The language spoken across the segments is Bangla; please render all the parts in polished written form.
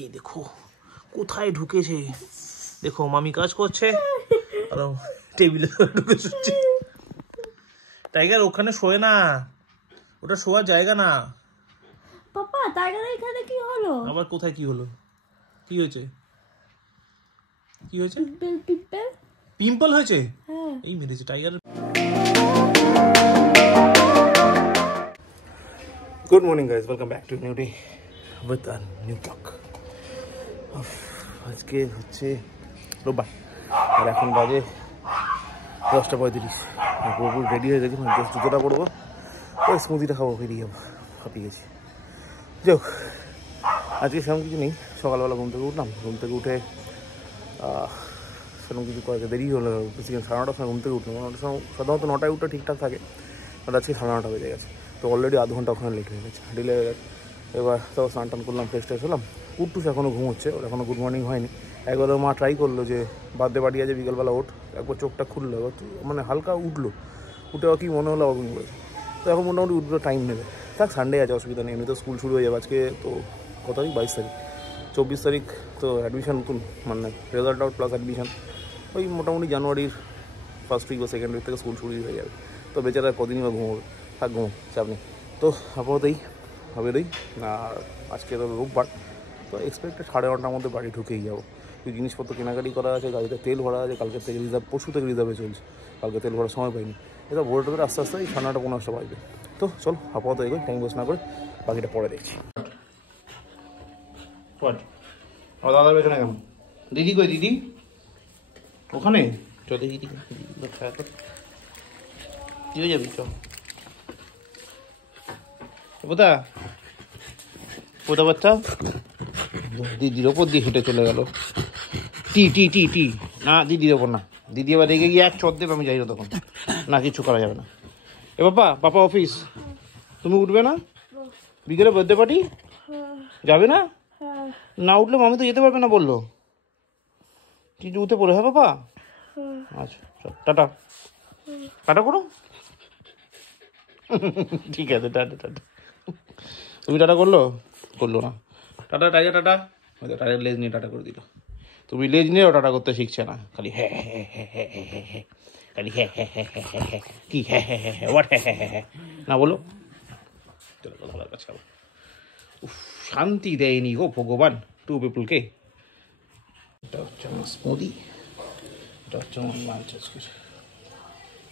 এই দেখো কোথায় ঢুকেছে, দেখো মামি কাজ করছে আর টেবিলে ঢুকে শুচ্ছে। টাইগার ওখানে শোয় না, ওটা শোয়ার জায়গা না। পাপা টাইগার এখানে কি হলো? আবার কোথায় কি হলো? কি হয়েছে? কি হয়েছে? পিম্পল পিম্পল হয়েছে? হ্যাঁ। এই মেরেছে tiger. Good morning guys, welcome back to new day with a new blog. আজকে হচ্ছে রোববার আর এখন বাজে 10:35। পুরোপুরি রেডি হয়ে গেছি, জাস্ট জুতোটা করবো, ওই স্মুদিটা খাবো, বেরিয়ে যাবো, হাঁপিয়ে গেছি। যাই হোক, আজকে সেরকম কিছু নেই। সকালবেলা ঘুম থেকে উঠলাম, ঘুম থেকে উঠে সেরকম কিছু কয়েছে দেরি হলো, বেশিক্ষণ 9:30টার সময় ঘুম থেকে উঠলাম। 9টার সময় সাধারণত 9টায় উঠে ঠিকঠাক থাকে, বাট আজকে 9:30 বেজে গেছে। তো অলরেডি আধ ঘন্টা ওখানে লেট হয়ে গেছে, ডিলে হয়ে গেছে। এবার তো স্নান টান করলাম, ফ্রেশ ট্রেশ হলাম। কুট্টুস এখনও ঘুমোচ্ছে, ওর এখনও গুড মর্নিং হয়নি। একবার মা ট্রাই করলো যে বার্থডে পার্টি আছে বিকালবেলা ওঠ, একবার চোখটা খুললো, এবার মানে হালকা উঠলো, উঠে কি মনে হলো অগুন করেছে। তো এখন মোটামুটি উঠলো, টাইম নেবে। থাক, সানডে আছে, অসুবিধা নেই, এমনি তো স্কুল শুরু হয়ে যাবে। আজকে তো কত তারিখ? 22 তারিখ। 24 তারিখ তো অ্যাডমিশন, নতুন মানে রেজাল্ট আউট প্লাস অ্যাডমিশন। ওই মোটামুটি জানুয়ারির ফার্স্ট উইক বা সেকেন্ড উইক থেকে স্কুল শুরু হয়ে যাবে। তো বেচারা কদিনই বা ঘুমোবে, থাক ঘুমো, চাপ নেই। তো আপাততই হবে দিই। আর আজকে তো রোববার, তো এক্সপেক্টেড 9:30টার মধ্যে বাড়ি ঢুকেই যাবো। কিছু জিনিসপত্র কেনাকাটি করা আছে, গাড়িতে তেল ভরা আছে, কালকের থেকে রিজার্ভ, পরশু থেকে রিজার্ভে চলছে, কালকে তেল ভরার সময় পাইনি। এটা ভোরটা ধরে আস্তে আস্তে এই 9:30 বাজবে। তো চলো আপাতত এগোই, টাইম ওয়েস্ট না করে বাকিটা পরে দেখছি। দাদার পেছনে কেমন? দিদি কই দিদি? ওখানে চল দেখি দিদি কি হয়ে যাবি, চল। কোথা কোথা বাচ্চা দিদির ওপর দিয়ে হেঁটে চলে গেল। টি টি টি টি না, দিদির ওপর না, দিদি এবার রেগে গিয়ে এক চট দেবে, আমি যাই না তখন, না কিছু করা যাবে না। এ বাবা, পাপা অফিস, তুমি উঠবে না? বিকেলে বার্থডে পার্টি যাবে না? না উঠলে মামি তো যেতে পারবে না বললো। তুই উঠে পড়ে, হ্যাঁ বাবা? আচ্ছা টাটা, টাটা করো। ঠিক আছে, টাটা টাটা। তুমি টাটা করলো না? Tata tiger, tata. টাইগার লেজ নিয়ে টাটা করে দিল। তুমি লেজ নিয়েও টাটা করতে শিখছে না, খালি হ্যাঁ হ্যাঁ হ্যাঁ হ্যাঁ হ্যাঁ হ্যাঁ হ্যাঁ, খালি হ্যাঁ হ্যাঁ হ্যাঁ হ্যাঁ হ্যাঁ হ্যাঁ, কি হ্যাঁ হ্যাঁ হ্যাঁ হ্যাঁ, হোয়াট হ্যাঁ হ্যাঁ হ্যাঁ হ্যাঁ, না বলো। চলো ভালো কাছে খাবো। শান্তি দেয়নি গো ভগবান টু পিপুলকে। এটা হচ্ছে আমার স্মুদি, এটা হচ্ছে আমার লাঞ্চ আজকে।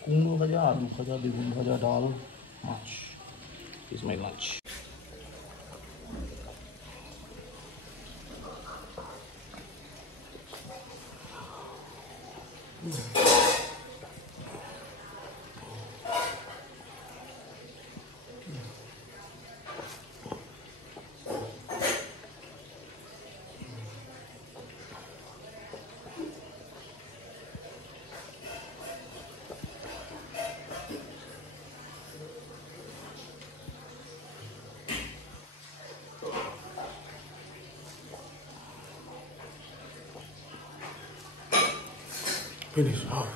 কুমড়ো ভাজা, আলু ভাজা, বেগুন ভাজা, ডাল, মাছ। Is my lunch. Finish off.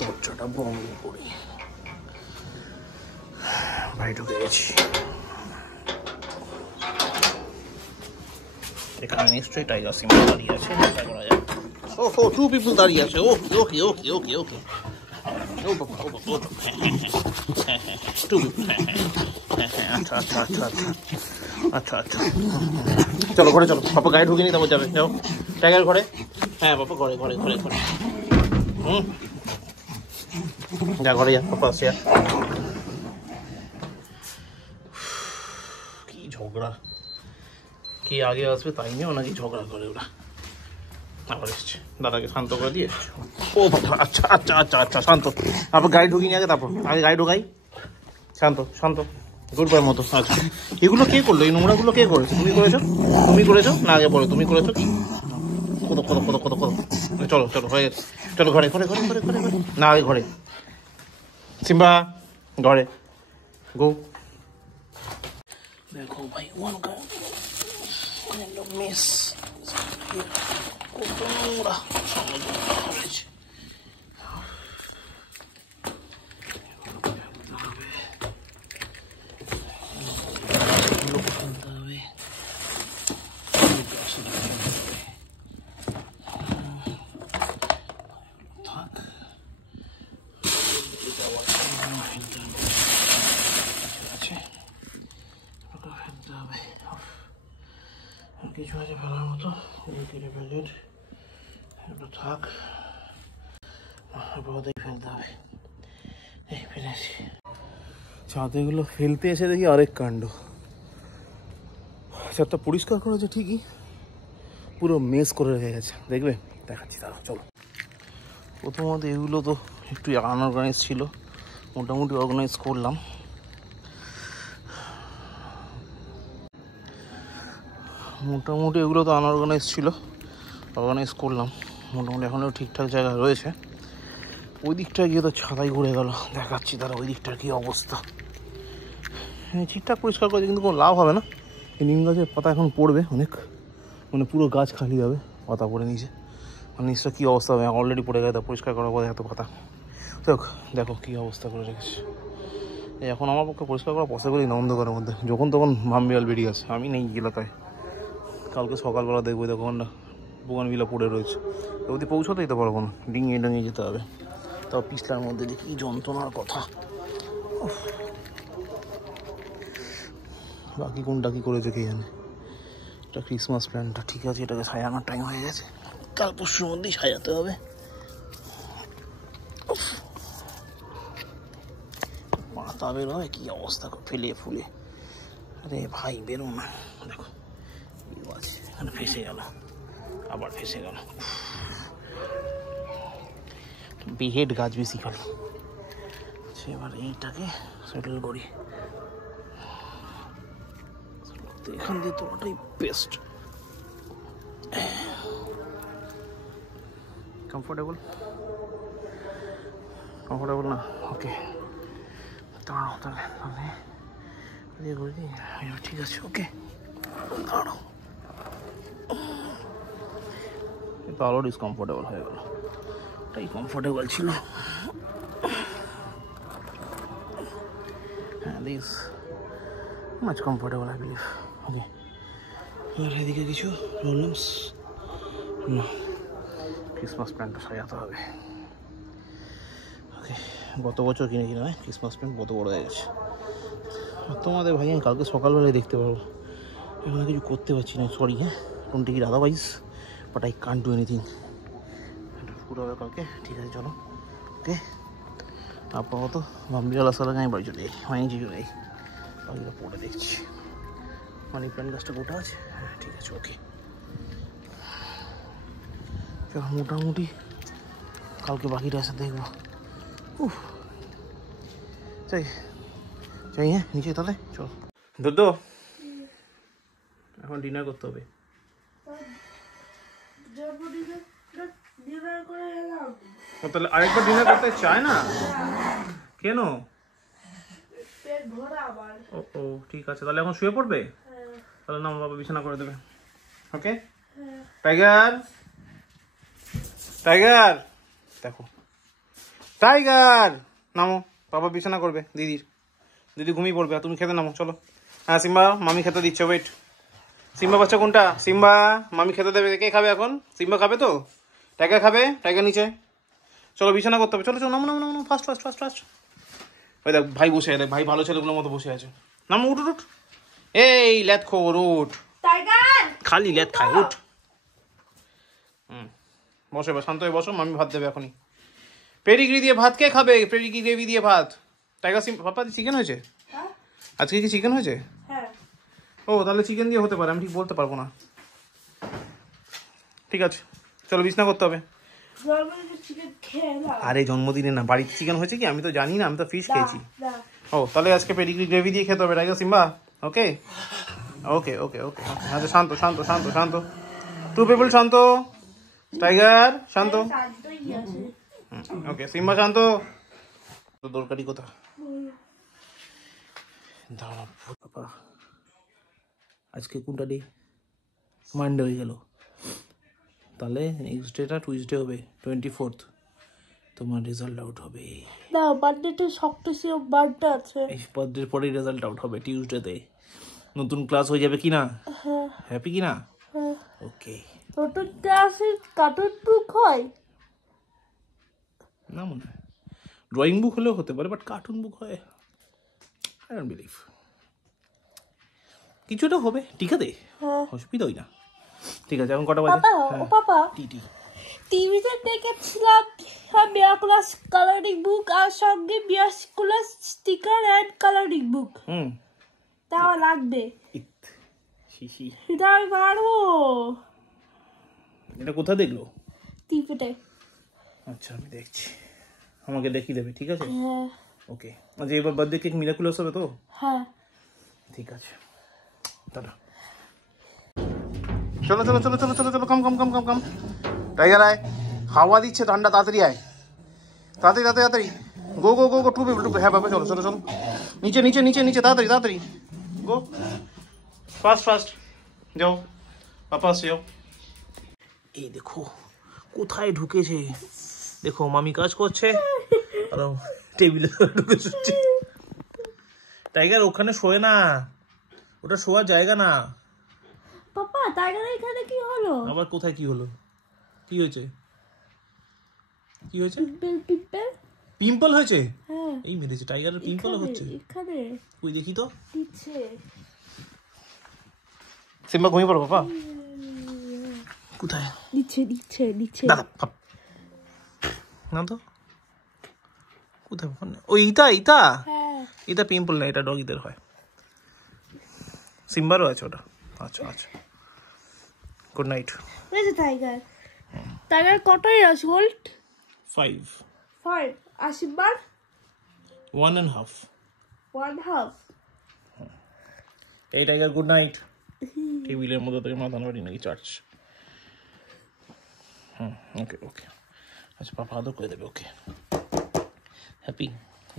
দরজাটা বন্ধ করি, বাড়ি ঢুকে গেছি। এখানে নিশ্চয়ই টাইগার সিম্বা দাঁড়িয়ে আছে, করা যায়। ও টু পিপল দাঁড়িয়ে আছে, ওকে ওকে ওকে ওকে ওকে। ও বাবা, ও বাবা, ও হ্যাঁ হ্যাঁ, টু পিপল, হ্যাঁ হ্যাঁ হ্যাঁ, আচ্ছা আচ্ছা আচ্ছা আচ্ছা আচ্ছা আচ্ছা। চলো ঘরে চলো, পাপা গায়ে ঢুকে নি, তারপর যাবে। যাও টাইগার ঘরে। হ্যাঁ বাবা, ঘরে ঘরে ঘরে ঘরে। যা ঘরে যা, পাপা আসছে। কি ঝগড়া, কি আগে আসবে তাই নিয়েও নাকি ঝগড়া করে ওরা। আবার এসছে, দাদাকে শান্ত করে দিয়ে। ও বাবা, আচ্ছা আচ্ছা আচ্ছা আচ্ছা, শান্ত। তারপর গাড়ি ঢুকিয়ে নিয়ে আগে, তারপর আগে গাড়ি ঢুকাই। শান্ত শান্ত, গুড বাই মতো। আচ্ছা, এগুলো কে করলো? এই নোংরাগুলো কে করেছে? তুমি করেছো? তুমি করেছো না? আগে বলো তুমি করেছো কি? কত কত কত কত কত। চলো চলো, হয়ে গেছে, চলো ঘরে ঘরে ঘরে ঘরে ঘরে ঘরে। না আগে ঘরে। সিম্বা ঘরে গো। দেখো ভাই, one kind of mess. কত নোংরা সামনে রয়েছে। কিছু আছে ফেলার মতো, কেটে প্যাকেট একটু থাক, ফেলতে হবে। এই ফেলেছি ছাদে, এগুলো ফেলতে এসে দেখি আরেক কাণ্ড। ছাদটা পরিষ্কার করেছে ঠিকই, পুরো মেস করে রেখে গেছে। দেখবে, দেখাচ্ছি তারা, চলো। প্রথমত এগুলো তো একটু আনঅর্গানাইজ ছিল, মোটামুটি অর্গানাইজ করলাম। এগুলো তো আনঅর্গানাইজ ছিল, অর্গানাইজ করলাম মোটামুটি, এখনও ঠিকঠাক জায়গায় রয়েছে। ওই দিকটা গিয়ে তো ছাদাই ঘুরে গেল, দেখাচ্ছি তারা ওই দিকটার কী অবস্থা। হ্যাঁ, ঠিকঠাক পরিষ্কার করেছে কিন্তু কোনো লাভ হবে না। এই নিম গাছের পাতা এখন পড়বে অনেক, মানে পুরো গাছ খালি হবে, পাতা পড়ে নিচে, মানে নিচটা কী অবস্থা হবে। অলরেডি পড়ে গেছে, পরিষ্কার করার পরে এত পাতা। দেখো কী অবস্থা করে রেখেছে। এখন আমার পক্ষে পরিষ্কার করা পসিবলই না অন্ধকারের মধ্যে, যখন তখন ভামবিয়াল বেরিয়ে আছে। আমি নেই এলাকায়, কালকে সকালবেলা দেখবো তখন না বোগানভিলা পড়ে রয়েছে, অবধি পৌঁছতেই তো পারবো না, ডিঙিয়ে ডাঙিয়ে যেতে হবে। তাও পিছলার মধ্যে দেখি কী যন্ত্রণার কথা। বাকি কোনটা কী করেছে কে জানে। এটা ক্রিসমাস প্ল্যানটা ঠিক আছে, এটাকে সাজানোর টাইম হয়ে গেছে, কাল পরশুর মধ্যেই সাজাতে হবে। পাতা বেরোবে, কী অবস্থা ফেলে ফুলে। আরে ভাই বেরো না, দেখো আছে এখানে, ফেসে গেল, আবার ফেসে গেল। বিহেড গাছ বেশি গেল। এবার এইটাকে সেটেল করি, এখান দিয়ে তো ওটাই বেস্ট। কমফোর্টেবল না? ওকে, দাঁড়াও তাহলে ঠিক আছে, ওকে দাঁড়াও। তো আরও ডিসকমফোর্টেবল হয়ে গেল, ওটাই কমফোর্টেবল ছিল। হ্যাঁ, this much comfortable I believe. Okay, আর এদিকে কিছু প্রবলেমস না, ক্রিসমাস প্ল্যান্টটা সাজাতে হবে। ওকে, গত বছর কিনেছিলাম ক্রিসমাস প্ল্যান্ট, কত বড় হয়ে গেছে। তোমাদের ভাই আমি কালকে সকালবেলায় দেখতে পারবো, এখন কিছু করতে পারছি না। সরি, হ্যাঁ, don't take it otherwise, but I can't do anything. পুরো হবে কালকে, ঠিক আছে চলো। ওকে, আপাতত ভামবিয়াল আসার আগে আমি বাড়ি চলে যাই, মাইনি চলে যাই, বাকিটা পরে দেখছি। মানি প্ল্যান্ট গাছটা গোটা আছে, হ্যাঁ ঠিক আছে, ওকে। মোটামুটি কালকে বাকিটা আসে দেখবো। যাই হ্যাঁ নিচে, তাহলে চল। দুধ এখন ডিনার করতে হবে। তাহলে আরেকবার ডিনার করতে চায় না কেন? ও ঠিক আছে, তাহলে এখন শুয়ে পড়বে। তাহলে না, বাবা বিছানা করে দেবে। ওকে টাইগার, দেখো টাইগার, নামো, বাবা বিছানা করবে। দিদি ঘুমিয়ে পড়বে, আর তুমি খেতে নামো, চলো। হ্যাঁ সিম্বা, মামি খেতে দিচ্ছে, ওয়েট। সিম্বা বাচ্চা কোনটা? সিম্বা, মামি খেতে দেবে। কে খাবে এখন? সিম্বা খাবে তো? টাইগার খাবে? টাইগার নিচে চলো, বিছানা করতে হবে। চলো নামো, ফাস্ট। ওই দেখ ভাই বসে আছে, ভাই ভালো ছেলেগুলোর মতো বসে আছে। নামো, উঠ। এই ল্যাদ খোর, উঠ। খালি ল্যাদ খায়, উঠ। বসে শান্ত হয়ে বসো, মামি ভাত দেবে এখনই। পেডিগ্রি দিয়ে ভাত কে খাবে? পেডিগ্রি গ্রেভি দিয়ে ভাত। টাইগার পাপা চিকেন হয়েছে আজকে? কি চিকেন হয়েছে? ও তাহলে চিকেন দিয়ে হতে পারে, আমি ঠিক বলতে পারবো না। ঠিক আছে চলো, বিছনা করতে হবে। আরে জন্মদিনে না, বাড়িতে চিকেন হয়েছে কি আমি তো জানি না, আমি তো ফিশ খেয়েছি। ও তাহলে আজকে পেডিগ্রি গ্রেভি দিয়ে খেতে হবে টাইগার সিম্বা। ওকে আচ্ছা শান্ত, টু পিপল শান্ত, টাইগার শান্ত। ওকে সিম্বা শান্ত। দরকারি কথা দাঁড়া বাবা, আজকে কোনটা ডে? মানডে হয়ে গেল। তাহলে নেক্সট ডেটা টুইসডে হবে 24th, তোমার রেজাল্ট আউট হবে। না বার্থডেতে সপ্তাহে বার্থডে আছে। এই বার্থডের পরেই রেজাল্ট আউট হবে টিউসডেতে। নতুন ক্লাস হয়ে যাবে কি না? হ্যাঁ হ্যাপি কি না? হ্যাঁ। ওকে। নতুন ক্লাসে কার্টুন বুক হয় না মনে হয় ড্রয়িং বুক হলেও হতে পারে, বাট কার্টুন বুক হয় আই ডোন্ট বিলিভ। কিছুটা হবে, ঠিক আছে, হ্যাঁ। অসুবিধা হয় না। ঠিক আছে, এখন কটা বাজে? পাপা ও পাপা টিটি টিভিতে দেখেছিলাম মিরাকুলাস কালারিং বুক আর সঙ্গে Miraculous sticker and colouring book. তাও লাগবে। শিশি এটা আমি পারবো। এটা কোথায় দেখলো? টিভিতে। আচ্ছা আমি দেখছি, আমাকে দেখিয়ে দেবে, ঠিক আছে? হ্যাঁ ওকে। আচ্ছা এবার বার্থডে কেক মিরাকুলাস হবে তো? হ্যাঁ ঠিক আছে, টাটা। চলো চলো চলো চলো চলো চলো, কম কম কম কম কম। টাইগার আয়, হাওয়া দিচ্ছে ঠান্ডা, তাড়াতাড়ি আয়, তাড়াতাড়ি তাড়াতাড়ি তাড়াতাড়ি। গো গো গো গো, টু পিপল, হ্যাঁ বাবা, চলো চলো চলো, নিচে নিচে নিচে নিচে, তাড়াতাড়ি তাড়াতাড়ি গো, ফাস্ট ফাস্ট যাও, পাপা আসছে যাও। এই দেখো কোথায় ঢুকেছে, দেখো মামি কাজ করছে আর টেবিলে ঢুকে শুচ্ছে। টাইগার ওখানে শোয় না, ওটা শোয়ার জায়গা না। পাপা টাইগার এখানে কি হলো? আবার কোথায় কি হলো? কি হয়েছে? কি হয়েছে? Pimple pimple. পিম্পল হয়েছে? হ্যাঁ এই মেরেছে টাইগারের, পিম্পল হচ্ছে এখানে কই দেখি তো। দিচ্ছে। সিম্বা ঘুমিয়ে পড়ো বাবা। কোথায়? দিচ্ছে দিচ্ছে দিচ্ছে। দাদা না তো কোথায়? ওই ইতা ইতা, হ্যাঁ এটা পিম্পল না, এটা ডগিদের হয়। সিম্বারও আছে ওটা। আচ্ছা আচ্ছা, গুড নাইট। বুঝেছে টাইগার? টাইগার কত ইয়ার্স ওল্ড? 5 5 আশিবার 1.5। 1.5। এই টাইগার গুড নাইট। টেবিলের মধ্যে থেকে মাথা নাড়ি নাকি চার্জ। ওকে ওকে, আচ্ছা পাপা আদর করে দেবে। ওকে হ্যাপি,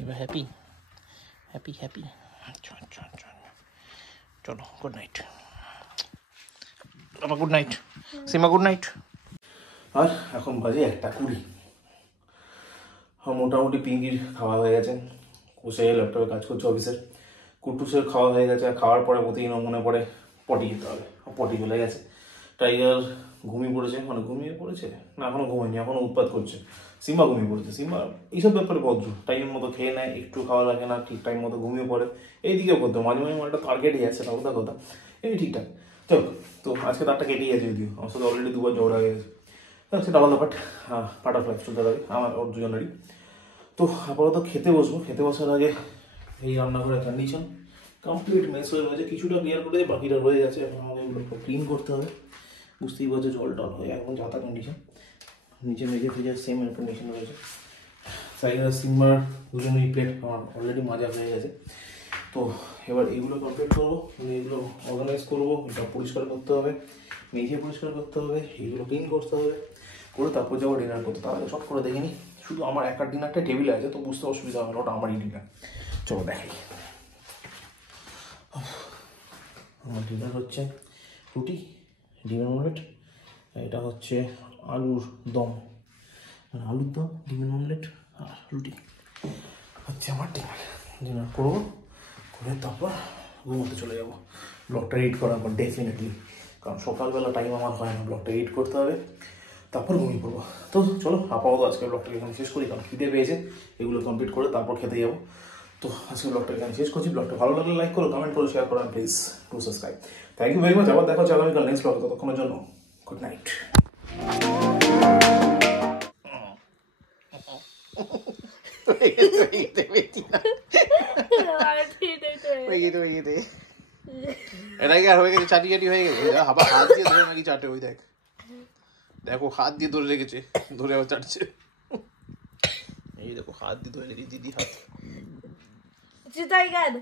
এবার হ্যাপি হ্যাপি হ্যাপি। চল চল চল, চলো গুড নাইট বাবা, গুড নাইট সীমা, গুড নাইট। আর এখন বাজে 1:20। মোটামুটি পিঙ্কির খাওয়া হয়ে গেছে, বসে ল্যাপটপে কাজ করছে অফিসের। কুটুসের খাওয়া হয়ে গেছে, আর খাওয়ার পরে প্রতিদিন মনে পড়ে পটি যেতে হবে, পটি চলে গেছে। টাইগার ঘুমিয়ে পড়েছে, মানে ঘুমিয়ে পড়েছে না, এখনো ঘুমায়নি, এখনো উৎপাত করছে। সিম্বা ঘুমিয়ে পড়েছে, সিম্বা এইসব ব্যাপারে ভদ্র, টাইমের মতো খেয়ে নেয়, একটু খাওয়া লাগে না, ঠিক টাইম মতো ঘুমিয়ে পড়ে। এইদিকে ভদ্র, মাঝে মাঝে একটা তার কেটে যাচ্ছে, না ওটা কথা, এই ঠিকঠাক। চল, তো আজকে তারটা কেটেই গেছে, যদিও আমার সাথে অলরেডি 2বার ঝগড়া হয়ে গেছে, সেটা আলাদা বাট বাটারফ্লাই চলতে পারি আমার ওর দুজনেরই। তো আপাতত খেতে বসবো, খেতে বসার আগে এই রান্নাঘরের কন্ডিশন কমপ্লিট মেস হয়ে গেছে, কিছুটা ক্লিয়ার করে বাকিটা রয়ে গেছে, এখন আমাকে এগুলো ক্লিন করতে হবে। বুঝতেই পারছো জল টল হয়ে এখন যাতা কন্ডিশন, নিচে মেঝে ফেজে সেম কন্ডিশন রয়েছে। সাইডের সিম্বার দুজনেরই প্লেট আমার অলরেডি মাজা হয়ে গেছে। তো এবার এইগুলো কমপ্লিট করবো, এগুলো অর্গানাইজ করবো, এটা পরিষ্কার করতে হবে, মেঝে পরিষ্কার করতে হবে, এইগুলো ক্লিন করতে হবে, করে তারপর যাবো ডিনার করতে। তাহলে শর্ট করে দেখে নিই, শুধু আমার একার ডিনারটা টেবিলে আছে, তো বুঝতে অসুবিধা হবে না, ওটা আমারই ডিনার। চলো দেখাই। আমার ডিনার হচ্ছে রুটি, ডিমের অমলেট, এটা হচ্ছে আলুর দম, মানে আলুর দম, ডিমের অমলেট আর রুটি হচ্ছে আমার ডিনার। ডিনার করবো, করে তারপর ঘুমোতে চলে যাবো। ব্লগটা এডিট করার পর ডেফিনেটলি, কারণ সকালবেলা টাইম আমার হয় না, ব্লগটা এডিট করতে হবে, তারপর ঘুমিয়ে পড়বো। তো চলো আপাতত আজকে ব্লগটাকে এখানে শেষ করি, কারণ খিদে পেয়েছে, এগুলো কমপ্লিট করে তারপর খেতে যাবো। তো আজকে ব্লগটা এখানে শেষ করছি। ব্লগটা ভালো লাগলে লাইক করো, কমেন্ট করো, শেয়ার করো, please to subscribe. Thank you very much. আবার দেখা হচ্ছে আগামীকাল নেক্সট ব্লগে, ততক্ষণের জন্য গুড নাইট। এটাই আর হয়ে গেছে, চাটি চাটি হয়ে গেছে, আবার হাত দিয়ে ধরে নাকি চাটে, ওই দেখ দেখো হাত দিয়ে ধরে রেখেছে, ধরে আবার চাটছে, এই দেখো হাত দিয়ে ধরে রেখেছে দিদি হাত। টাইগার